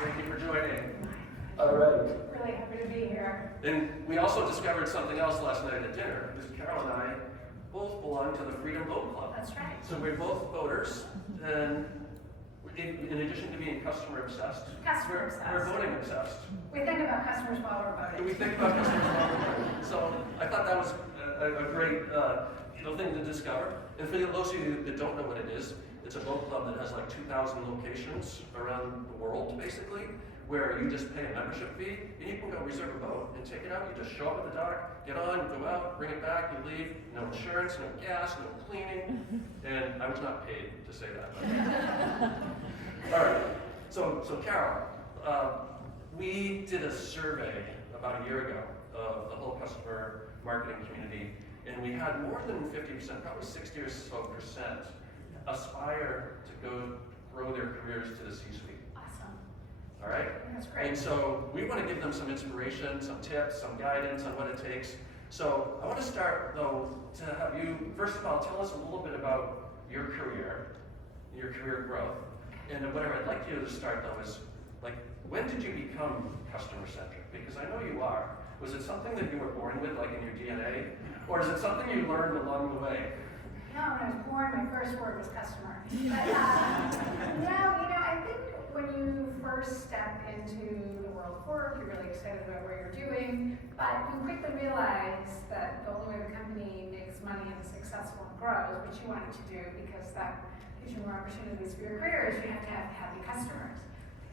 Thank you for joining. All right. Really happy to be here. And we also discovered something else last night at dinner, because Carol and I both belong to the Freedom Vote Club. That's right. So we're both voters, and in addition to being customer obsessed, we're voting obsessed. We think about customers while we're voting. We think about customers while we're voting. So I thought that was a great thing to discover. And for those of you that don't know what it is, it's a vote club that has like 2,000 locations around the world, basically, where you just pay a membership fee, and you can go reserve a vote and take it out. You just show up at the dock, get on, go out, bring it back, you leave. No insurance, no gas, no cleaning. And I was not paid to say that. But. All right. So Carol, we did a survey about a year ago of the whole customer marketing community, and we had more than 50%, probably 60 or so percent, aspire to go grow their careers to the C-suite. Awesome. All right? That's great. And so we want to give them some inspiration, some tips, some guidance on what it takes. So I want to start, though, to have you, first of all, tell us a little bit about your career growth. And then whatever I'd like you to start, though, is, like, when did you become customer-centric? Because I know you are. Was it something that you were born with, like in your DNA? Or is it something you learned along the way? No, when I was born, my first word was customer. But, no, I think when you first step into the world of work, you're really excited about what you're doing, but you quickly realize that the only way the company makes money and is successful and grows, which you want it to do because that gives you more opportunities for your career, is you have to have happy customers.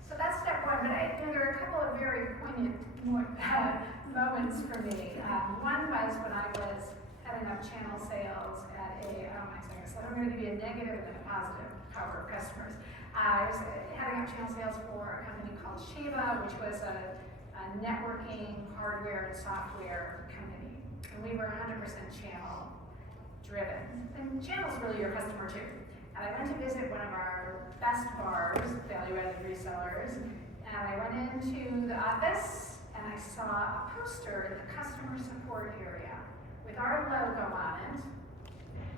So that's step one, but there are a couple of very poignant moments for me. One was when I was heading up channel sales at I'm going to give you a negative and then a positive power of customers. I was heading up channel sales for a company called Shiva, which was a networking, hardware, and software company. And we were 100% channel driven. And channel's really your customer too. And I went to visit one of our best bars, value-added resellers, and I went into the office and I saw a poster in the customer support area with our logo on it,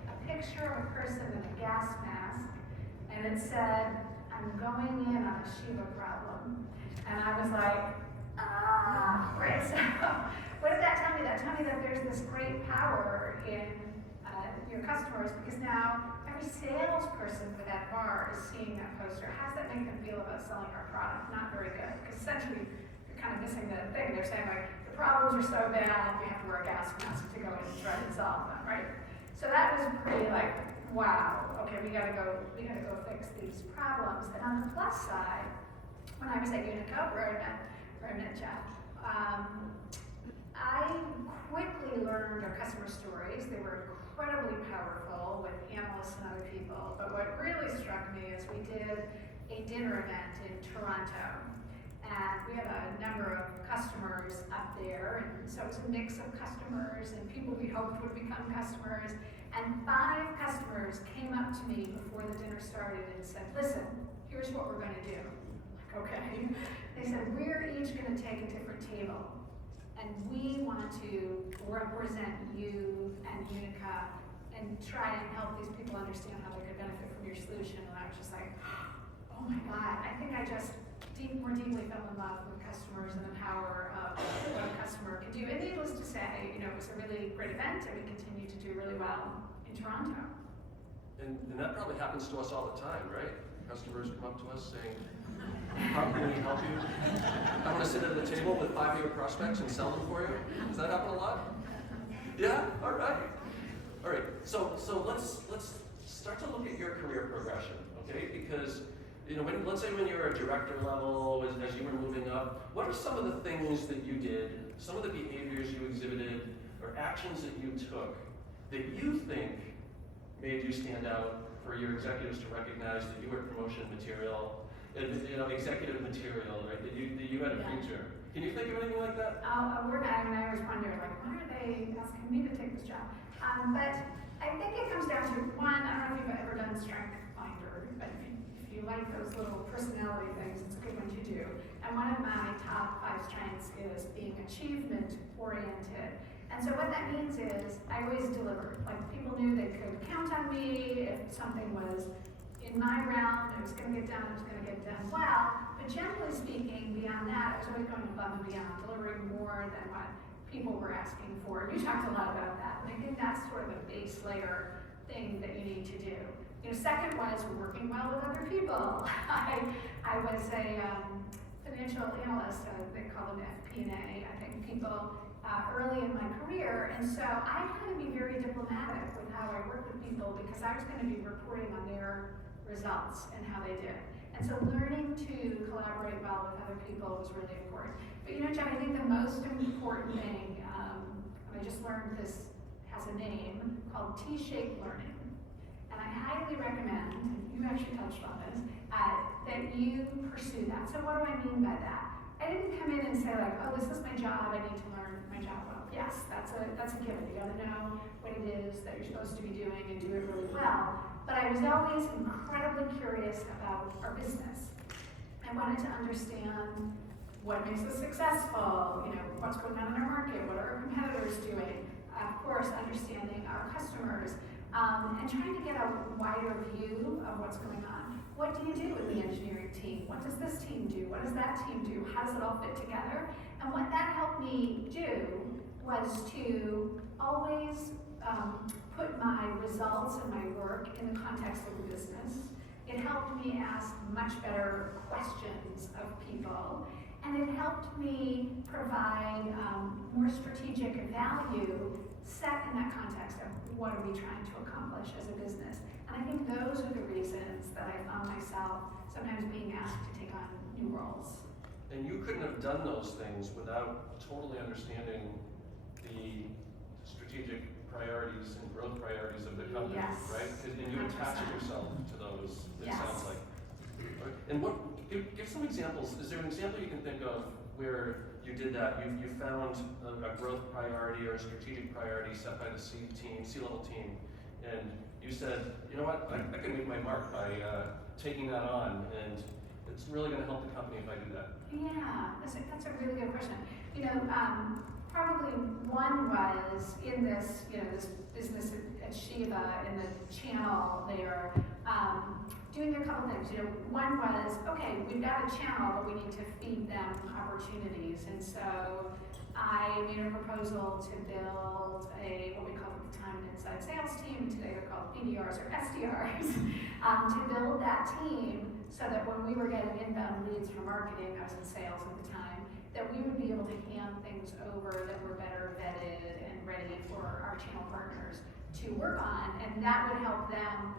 a picture of a person in a gas mask, and it said, "I'm going in on a Shiva problem." And I was like, right. So what did that tell me? That told me that there's this great power in your customers, because now every salesperson for that bar is seeing that poster. How does that make them feel about selling our product? Not very good, because essentially you're kind of missing the thing. They're saying, like, the problems are so bad, we have to wear a gas mask to go in and try and solve them, right? So that was pretty like, wow, okay, we gotta go fix these problems. And on the plus side, when I was at Unica, where I met Jeff, I quickly learned our customer stories. They were incredibly powerful with analysts and other people. But what really struck me is we did a dinner event in Toronto. And we had a number of customers up there. And so it was a mix of customers and people we hoped would become customers. And 5 customers came up to me before the dinner started and said, "Listen, here's what we're going to do." Like, okay. They said, "We're each going to take a different table. And we want to represent you and Unica and try and help these people understand how they could benefit from your solution." And I was just like, oh my God, I think I just more deeply fell in love with customers and the power of what a customer can do. And needless to say, it was a really great event, and we continue to do really well in Toronto. And that probably happens to us all the time, right? Customers come up to us saying, "How can we help you? I want to sit at the table with 5 of your prospects and sell them for you." Does that happen a lot? Yeah? All right. All right. So let's start to look at your career progression, okay? Because let's say when you were a director level, as you were moving up, what are some of the things that you did, some of the behaviors you exhibited, or actions that you took that you think made you stand out for your executives to recognize that you were promotion material, executive material, right? That you had a future. Can you think of anything like that? I always wonder, like, why are they asking me to take this job? But I think it comes down to one. I don't know if you've ever done Strength Finder, but if you like those little personality things, it's a good one to do. And one of my top 5 strengths is being achievement oriented. And so what that means is I always delivered. Like, people knew they could count on me. If something was in my realm, it was going to get done well. But generally speaking, beyond that, I was always going above and beyond, delivering more than what people were asking for. You talked a lot about that, and I think that's sort of a base layer thing that you need to do. Second was working well with other people. I was a financial analyst, they call them FP&A, I think people early in my career, and so I had to be very diplomatic with how I worked with people because I was going to be reporting on their results and how they did. And so learning to collaborate well with other people was really important. But John, I think the most important thing, and I just learned this has a name called T-shaped learning. And I highly recommend, and you actually touched on this, that you pursue that. So what do I mean by that? I didn't come in and say like, oh, this is my job, I need to learn my job well. Yes, that's a given. You gotta know what it is that you're supposed to be doing and do it really well. But I was always incredibly curious about our business. I wanted to understand what makes us successful, what's going on in our market, what are our competitors doing, of course, understanding our customers, and trying to get a wider view of what's going on. What do you do with the engineering team? What does this team do? What does that team do? How does it all fit together? And what that helped me do was to always put my results and my work in the context of the business. It helped me ask much better questions of people, and it helped me provide more strategic value set in that context of what are we trying to accomplish as a business. And I think those are the reasons that I found myself sometimes being asked to take on new roles. And you couldn't have done those things without totally understanding the strategic priorities and growth priorities of the company, yes, right? And you attach yourself to those, it yes. sounds like. And give some examples. Is there an example you can think of where you did that? You found a growth priority or a strategic priority set by the C-level team, and you said, you know what, I can make my mark by taking that on, and it's really going to help the company if I do that. Yeah, that's a really good question. Probably one was in this, this business at Shiva in the channel there, doing a couple things. One was, okay, we've got a channel, but we need to feed them opportunities. And so I made a proposal to build what we called at the time an inside sales team. Today they're called BDRs or SDRs, to build that team so that when we were getting inbound leads from marketing, I was in sales at the time, that we would be able to hand things over that were better vetted and ready for our channel partners to work on, and that would help them,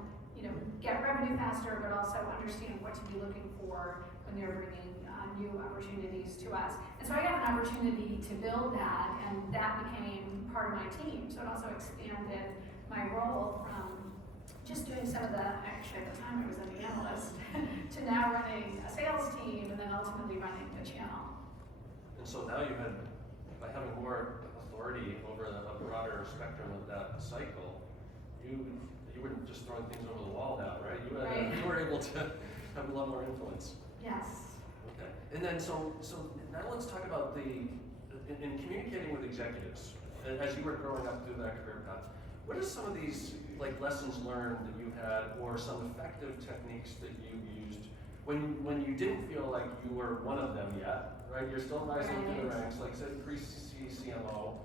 get revenue faster, but also understand what to be looking for when they're bringing new opportunities to us. And so I got an opportunity to build that, and that became part of my team. So it also expanded my role from just doing some of the, actually at the time I was an analyst, to now running a sales team, and then ultimately running the channel. And so now you had, by having more authority over a broader spectrum of that cycle, you weren't just throwing things over the wall now, right? You were able to have a lot more influence. Yes. Okay. And then so now let's talk about in communicating with executives, as you were growing up through that career path, what are some of these lessons learned that you had, or some effective techniques that you used when you didn't feel like you were one of them yet, right? You're still rising through the ranks, like said pre-CMO.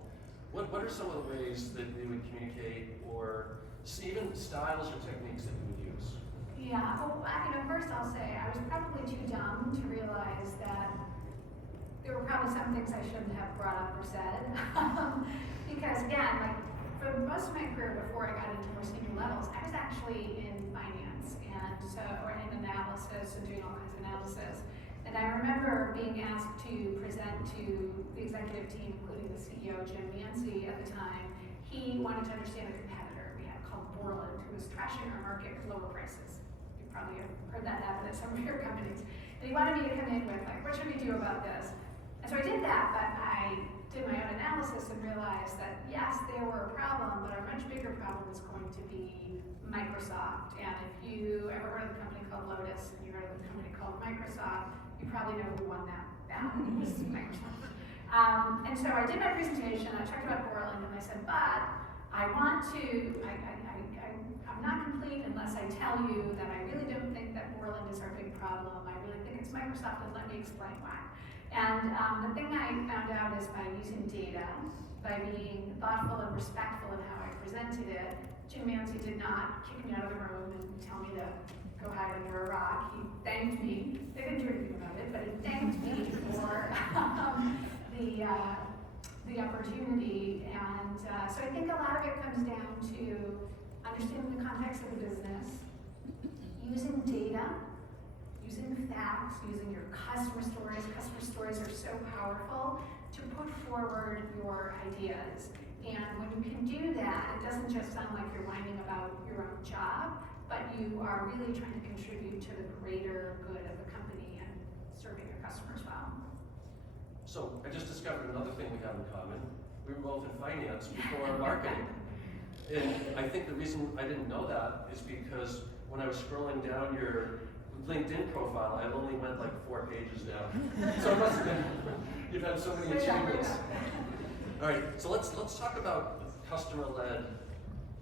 What are some of the ways that you would communicate, or even styles or techniques that you would use? Yeah, well, first I'll say I was probably too dumb to realize that there were probably some things I shouldn't have brought up or said. Because again, for most of my career before I got into more senior levels, I was actually in finance or in analysis and doing all kinds of analysis. And I remember being asked to present to the executive team, including the CEO, Jim Yancey at the time. He wanted to understand a competitor we had called Borland, who was trashing our market with lower prices. You probably have heard that happen at some of your companies. And he wanted me to come in with, what should we do about this? And so I did that, but I did my own analysis and realized that, yes, they were a problem, but our much bigger problem is going to be Microsoft. And if you ever heard of the company called Lotus and you heard of the company called Microsoft, you probably know who won that battle. It was Microsoft. And so I did my presentation, I talked about Borland, and I said, but I want to, I'm not complete unless I tell you that I really don't think that Borland is our big problem. I really think it's Microsoft, and let me explain why. And the thing I found out is by using data, by being thoughtful and respectful in how I presented it, Jim Manzi did not kick me out of the room and tell me to go hide under a rock. He thanked me. They didn't do anything about it, but he thanked me for the opportunity. And so I think a lot of it comes down to understanding the context of the business, using data, using facts, using your customer stories. Customer stories are so powerful to put forward your ideas. And when you can do that, it doesn't just sound like you're whining about your own job, but you are really trying to contribute to the greater good of the company and serving your customers well. So I just discovered another thing we have in common. We were both in finance before marketing. And I think the reason I didn't know that is because when I was scrolling down your LinkedIn profile, I only went like 4 pages down. So it must have been, you've had so many achievements. All right, so let's talk about customer-led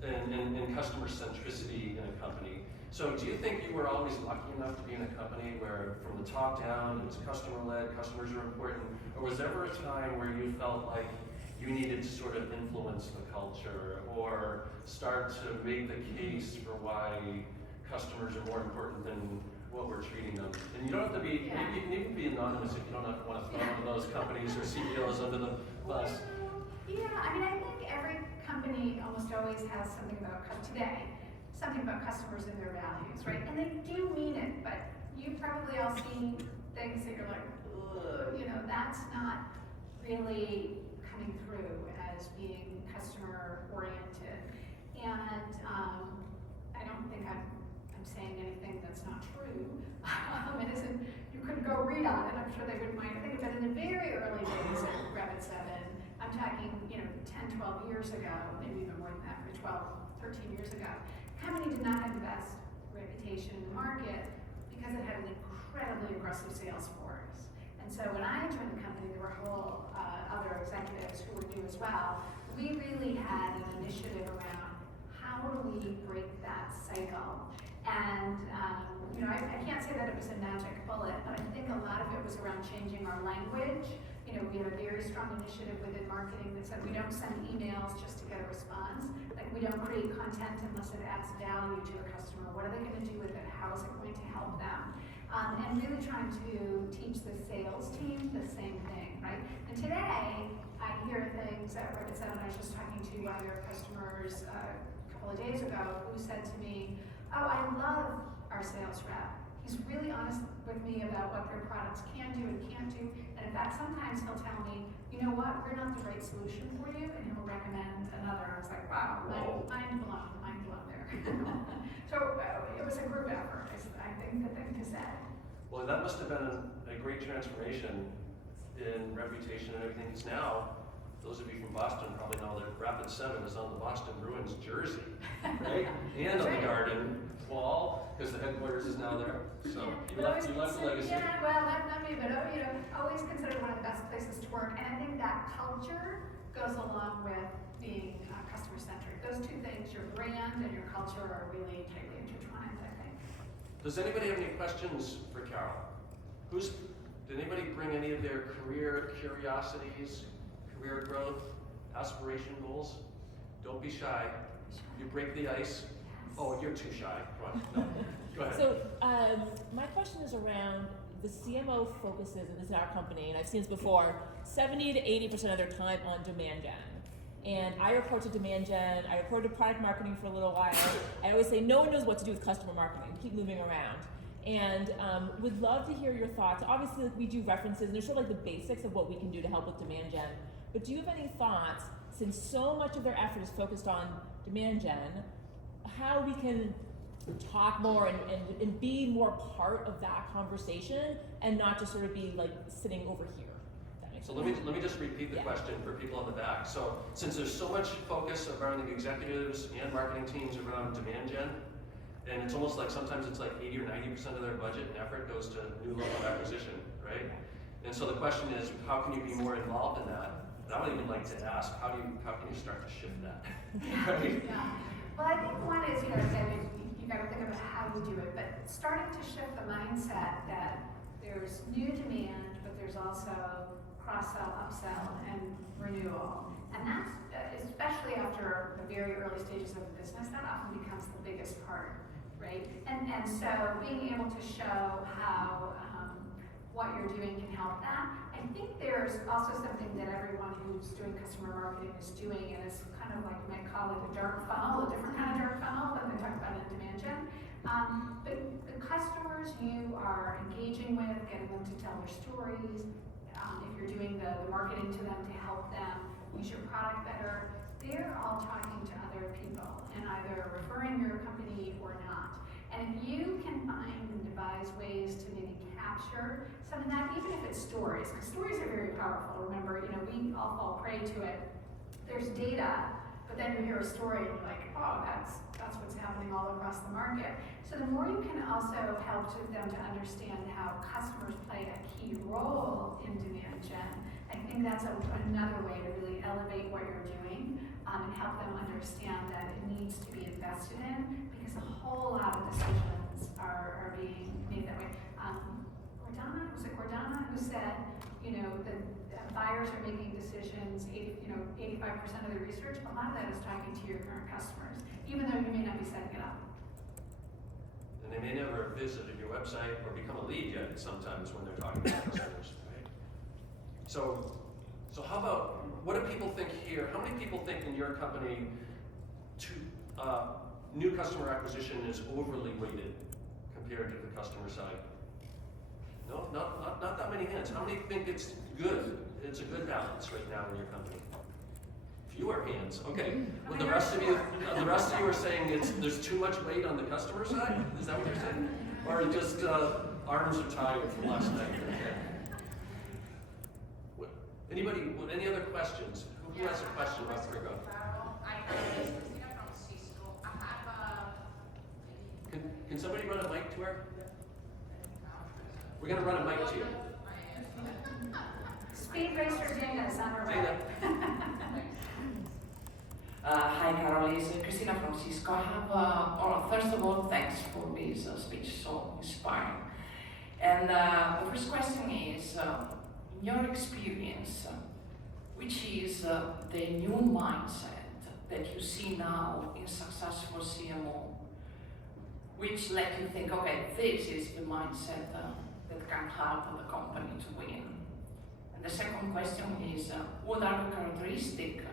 and customer centricity in a company. So do you think you were always lucky enough to be in a company where from the top down it was customer-led, customers are important, or was there ever a time where you felt like you needed to sort of influence the culture or start to make the case for why customers are more important than what we're treating them? And you don't have to be, you can even be anonymous if you don't want to throw one of those companies or CEOs under the bus. Yeah, I mean, I think every company almost always has something about customers and their values, right? And they do mean it, but you've probably all seen things that you're like, ugh, you know, that's not really coming through as being customer oriented. And I don't think I'm saying anything that's not true. It isn't, you could go read on it, I'm sure they wouldn't mind. I think about in the very early days of Rapid7, I'm talking, 10, 12 years ago, maybe even more than that, 12, 13 years ago, the company did not have the best reputation in the market because it had an incredibly aggressive sales force. And so when I joined the company, there were whole other executives who were new as well. We really had an initiative around how do we break that cycle. And I can't say that it was a magic bullet, but I think a lot of it was around changing our language. We had a very strong initiative within marketing that said we don't send emails just to get a response. Like we don't create content unless it adds value to the customer. What are they going to do with it? How is it going to help them? And really trying to teach the sales team the same thing, right? And today, I hear things at Rapid7. I was just talking to one of their customers a couple of days ago who said to me, oh, I love our sales rep. He's really honest with me about what their products can do and can't do. And in fact, sometimes he'll tell me, you know what, we're not the right solution for you, and he'll recommend another. I was like, wow, mind blown there. So it was a group effort, I think the thing to say. Well, that must have been a great transformation in reputation and everything, because now, those of you from Boston probably know that Rapid7 is on the Boston Bruins jersey, right? And on the Garden wall, because the headquarters is now there. So you left the legacy. Yeah, well, not me, but always considered one of the best places to work. And I think that culture goes along with being customer-centric. Those two things, your brand and your culture, are really tightly intertwined, I think. Does anybody have any questions for Carol? Did anybody bring any of their career curiosities, career growth, aspiration goals? Don't be shy. You break the ice. Oh, you're too shy. Come on. No. Go ahead. So my question is around the CMO focuses, and this is our company, and I've seen this before, 70 to 80% of their time on demand gen. And I report to demand gen, I report to product marketing for a little while. I always say no one knows what to do with customer marketing, keep moving around. And would love to hear your thoughts. Obviously, we do references, and there's sort of like the basics of what we can do to help with demand gen. But do you have any thoughts, since so much of their effort is focused on demand gen, how we can talk more and be more part of that conversation and not just sort of be like sitting over here? So let me just repeat the question for people in the back. So since there's so much focus around the executives and marketing teams around demand gen, and it's almost like sometimes it's like 80 or 90% of their budget and effort goes to new logo acquisition, right? And so the question is, how can you be more involved in that? And I would even like to ask, how can you start to shift that? Right? Yeah. Well, I think one is, again, you got to think about how you do it, but starting to shift the mindset that there's new demand, but there's also also cross-sell, upsell, and renewal. And that's, especially after the very early stages of the business, that often becomes the biggest part, right? And so being able to show how what you're doing can help that. I think there's also something that everyone who's doing customer marketing is doing, and it's kind of like, you might call it a dark funnel, a different kind of dark funnel than they talk about in demand gen. But the customers you are engaging with, getting them to tell their stories, if you're doing the marketing to them to help them use your product better, they're all talking to other people and either referring your company or not. And if you can find and devise ways to maybe capture some of that, even if it's stories, because stories are very powerful. Remember, we all fall prey to it. There's data, but then you hear a story and you're like, oh, that's what's happening all across the market. So the more you can also help them to understand how customers play a key role in demand gen, I think that's another way to really elevate what you're doing and help them understand that it needs to be invested in, because a whole lot of decisions are being made that way. Gordana who said, the buyers are making decisions, 85% of the research, a lot of that is talking to your current customers, even though you may not be setting it up. And they may never have visited your website or become a lead yet sometimes when they're talking to customers, right? So how about, what do people think here? How many people think in your company new customer acquisition is overly weighted compared to the customer side? No, not that many hands. How many think it's good? It's a good balance right now in your company? Fewer hands. Okay. Well, the rest of you are saying there's too much weight on the customer side. Is that what you're saying? Or just arms are tired from last night? Okay. Anybody? Any other questions? Who has a question about Frigo? Can somebody run a mic to her? We're going to run a mic to you. Speed racer Dana is on her way. Hi, Carol. It's Christina from Cisco. I have, first of all, thanks for this speech, so inspiring. And the first question is, in your experience, which is the new mindset that you see now in successful CMO, which let you think, okay, this is the mindset that can help the company to win? And the second question is, what are the characteristics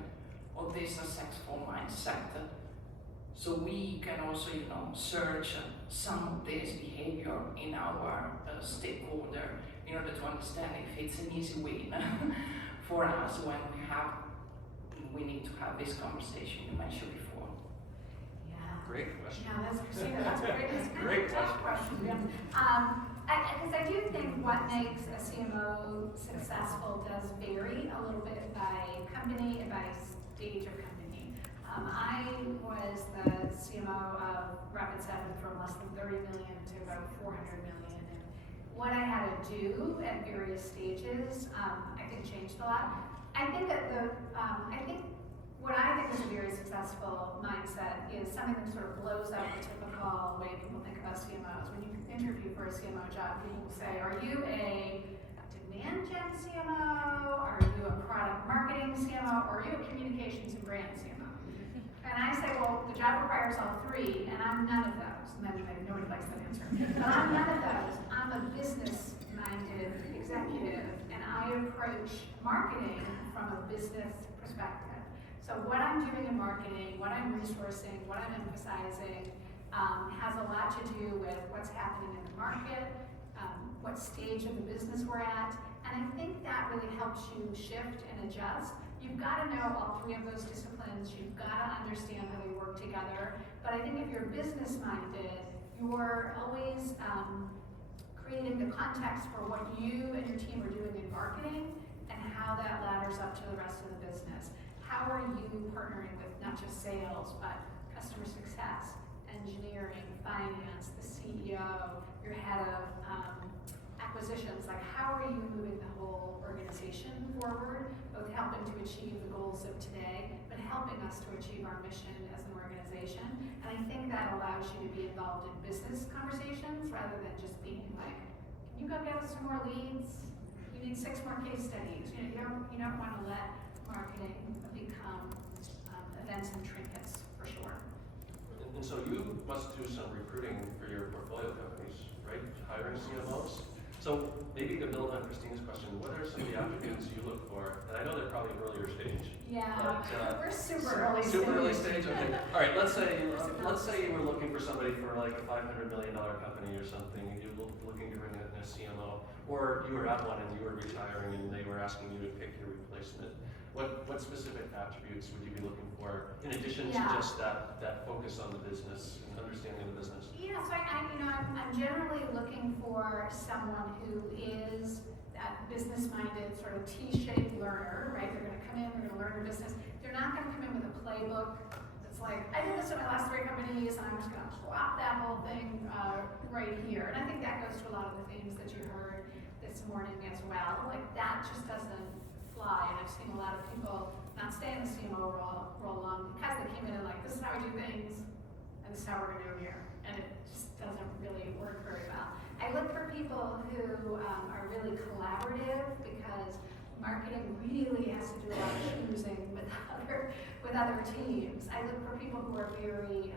of this successful mindset, so we can also, search some of this behavior in our stakeholder in order to understand if it's an easy win for us when we need to have this conversation you mentioned before. Yeah. Great question. Yeah, that's Christina. That's a Great question. Yeah. Because I do think what makes a CMO successful does vary a little bit by company and by stage of company. I was the CMO of Rapid7 from less than 30 million to about 400 million. And what I had to do at various stages, I think changed a lot. I think that what I think is a very successful mindset is something that sort of blows up the typical way people think about CMOs. When you interview for a CMO job, people will say, are you a demand gen CMO? Are you a product marketing CMO? Or are you a communications and brand CMO? And I say, well, the job requires all three, and I'm none of those. And then nobody likes that answer. But I'm none of those. I'm a business-minded executive, and I approach marketing from a business perspective. So what I'm doing in marketing, what I'm resourcing, what I'm emphasizing has a lot to do with what's happening in the market, what stage of the business we're at, and I think that really helps you shift and adjust. You've got to know all three of those disciplines. You've got to understand how they work together. But I think if you're business-minded, you're always creating the context for what you and your team are doing in marketing and how that ladders up to the rest of the business. How are you partnering with not just sales, but customer success, engineering, finance, the CEO, your head of acquisitions? Like, how are you moving the whole organization forward, both helping to achieve the goals of today, but helping us to achieve our mission as an organization? And I think that allows you to be involved in business conversations rather than just being like, can you go get us some more leads? You need 6 more case studies. You don't want to let marketing become events and trinkets, for sure. And so you must do some recruiting for your portfolio companies, right? Hiring CMOs. So maybe to build on Christine's question, what are some of the attributes you look for? And I know they're probably earlier stage. Yeah, but, we're super early stage. Super early stage. Okay. All right. Let's say you were looking for somebody for like a $500 million company or something. You were looking to bring in a CMO, or you were at one and you were retiring and they were asking you to pick your replacement. What specific attributes would you be looking for in addition to just that focus on the business and understanding the business? Yeah, so I'm generally looking for someone who is that business-minded sort of T-shaped learner, right? They're going to come in, they're going to learn the business. They're not going to come in with a playbook that's like, I did this in my last 3 companies, and I'm just going to swap that whole thing right here. And I think that goes to a lot of the themes that you heard this morning as well. Like that just doesn't fly, and I've seen a lot of people not stay in the CMO role long because they came in and like, this is how we do things, and this is how we're going to do them here. And it just doesn't really work very well. I look for people who are really collaborative because marketing really has to do a lot of choosing with other teams. I look for people who are very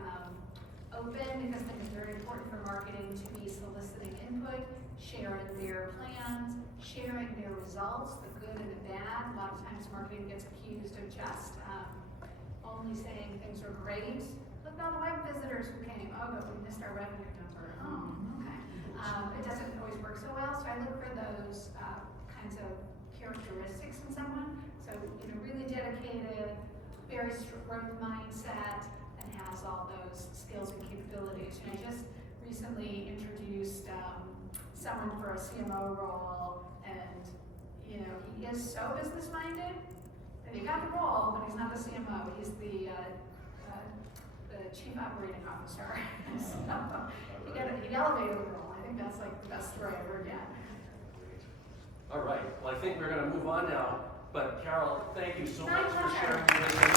open because I think it's very important for marketing to be soliciting input, sharing their plans, sharing their results, the good and the bad. A lot of times marketing gets accused of just only saying things are great. Look at all the web visitors who came. Oh, but we missed our revenue number. Oh, okay. It doesn't always work so well, so I look for those kinds of characteristics in someone. So, really dedicated, very growth mindset, and has all those skills and capabilities. I just recently introduced someone for a CMO role, and he is so business-minded that he got the role, but he's not the CMO. He's the chief operating officer. So he elevated the role. I think that's like the best story I've ever get. All right. Well, I think we're going to move on now. But Carol, thank you so My much for pleasure. sharing your wisdom.